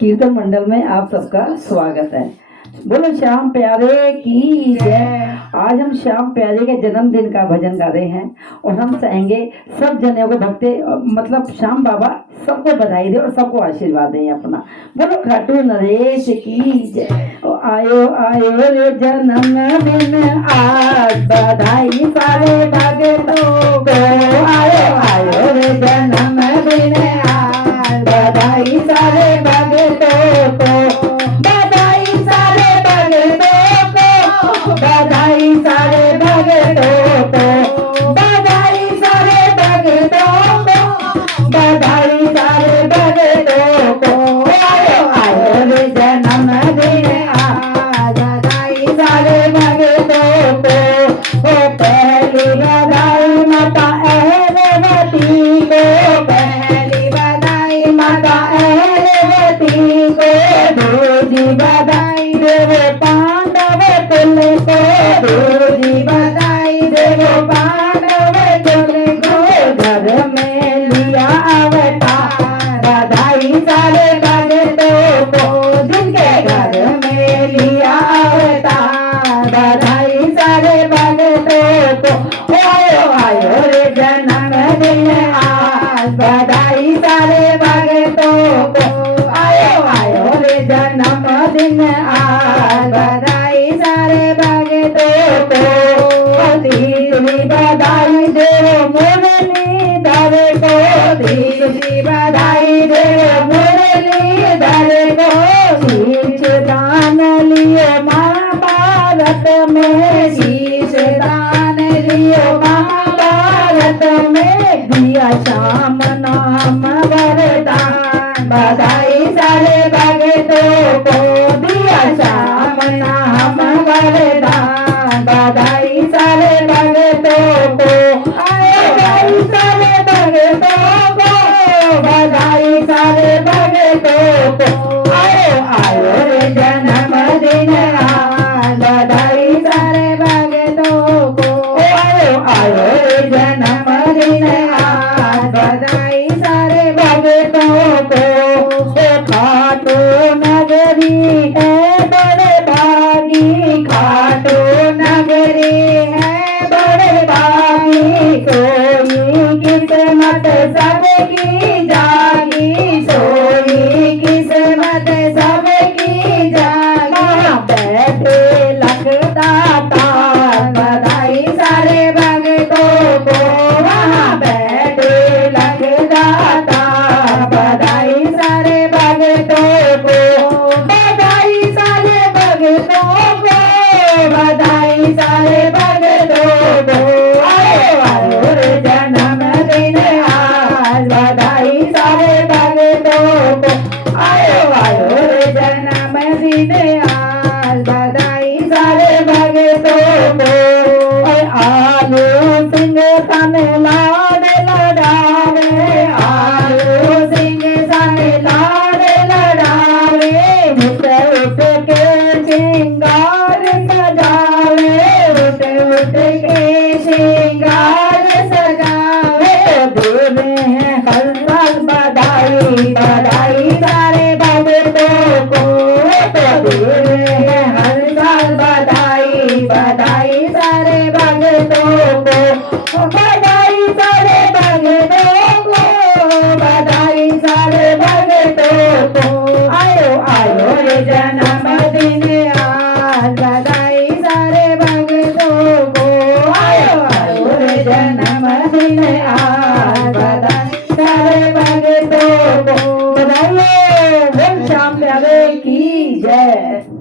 कीर्तन मंडल में आप सबका स्वागत है। बोलो श्याम प्यारे की जय। आज हम श्याम प्यारे के जन्मदिन का भजन गा रहे हैं और हम चाहेंगे सब जने को भक्ति मतलब श्याम बाबा सबको बधाई दे और सबको आशीर्वाद दें अपना। बोलो खाटू नरेश की जय। आयो आयो रे जन्मदिन आज बधाई सारे भक्तों को। आयो आयो रे जन्मदिन आज बधाई सारे भक्तों को। बधाई सारे भक्तों को। बधाई सारे भक्तों को। बधाई सारे भक्तों को। बधाई सारे भक्तों को। आयो आयो रे जन्मदिन आज बधाई सारे भक्तों को। पहली बधाई माता अहलवती को। पहली बधाई माता अहलवती को। दूजी बधाई देव पांडव कुल को। दूजी बधाई देव पांडव कुल को। घर में लिया अवतार बधाई सारे भक्तों को। जिनके घर में लिया अवतार बधाई सारे भक्तों को। आयो आयो रे जन्मदिन आज बधाई सारे भक्तों को। आयो आयो रे जन्मदिन आज बधाई सारे भक्तों को। तीसरी बधाई दे मुरलीधर को। तीसरी बधाई दे मुरलीधर को। शीश दान लिए महाभारत में। शीश दान लिए महाभारत में। दिया श्याम नाम वरदान बधाई सारे भक्तों को। दिया श्याम नाम वरदान बधाई सारे भक्तों को। बधाई सारे भक्तों को। बधाई सारे भक्तों को। आयो आयो रे जन्मदिन आज बधाई सारे भक्तों को। आयो आयो रे जन्मदिन आज बधाई सारे भक्तों को। खाटू नगरी है बड़े भागी। खाटू नगरी है बड़े भागी। सोई किस्मत सबकी जागी। सोई किस्मत सबकी जागी। बैठे लगदाता बधाई सारे भक्तों को। वहाँ बैठे लगदाता बधाई सारे भक्तों को। बधाई सारे भक्तों को। बधाई सारे भक्तों को। आयो आयो रे जन्मदिन आज बधाई सारे भक्तों को। आयो आयो रे जन्मदिन आज बधाई सारे भक्तों को। आलू सिंह सन लाड लड़ावे। आलू सिंह सन लाड लड़ावे। उठ उठ के श्रृंगार सजावे। उठ उठ के श्रृंगार सजावे। देवे हैं हर साल बधाई बधाई सारे भक्तों को। देवे हैं हर साल बधाई बधाई सारे भक्तों को। बधाई सारे भक्तों को। बधाई सारे भक्तों को। आयो आयो रे जन्मदिन आज बधाई सारे भक्तों को। आयो आयो रे जन्मदिन आज बधाई सारे भक्तों को। बधाई। बोल श्याम प्यारे की जय।